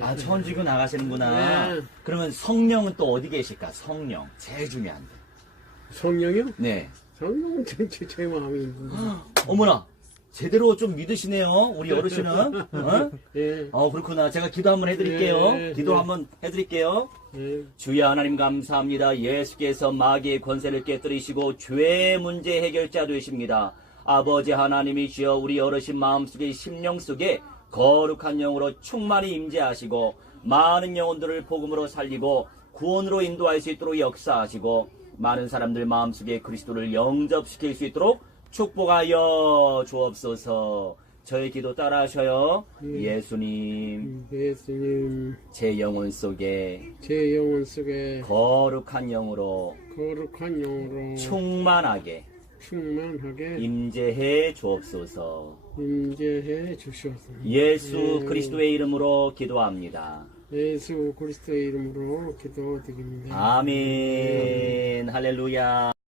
아, 천주교 나가시는구나. 네. 그러면 성령은 또 어디 계실까? 성령. 제일 중요한데. 성령이요? 네. 성령은 제, 제, 제 마음이 있는데. 어머나. 제대로 좀 믿으시네요. 우리 어르신은. 어? 예, 어, 그렇구나. 제가 기도 한번 해드릴게요. 네, 기도 네. 한번 해드릴게요. 예. 주여 하나님 감사합니다. 예수께서 마귀의 권세를 깨뜨리시고 죄 문제 해결자 되십니다. 아버지 하나님이시여 우리 어르신 마음속에 심령 속에 거룩한 영으로 충만히 임재하시고 많은 영혼들을 복음으로 살리고 구원으로 인도할 수 있도록 역사하시고 많은 사람들 마음속에 그리스도를 영접시킬 수 있도록 축복하여 주옵소서. 저의 기도 따라하셔요. 예 수님, 예수님, 제 영혼 속에 제 영혼 속에 거룩한 영으로 거룩한 영으로 충만하게 충만하게 임재해 주옵소서. 임재해 주시옵소서. 예수 예. 그리스도의 이름으로 기도합니다. 예수 그리스도의 이름으로 기도드립니다. 아멘. 할렐루야.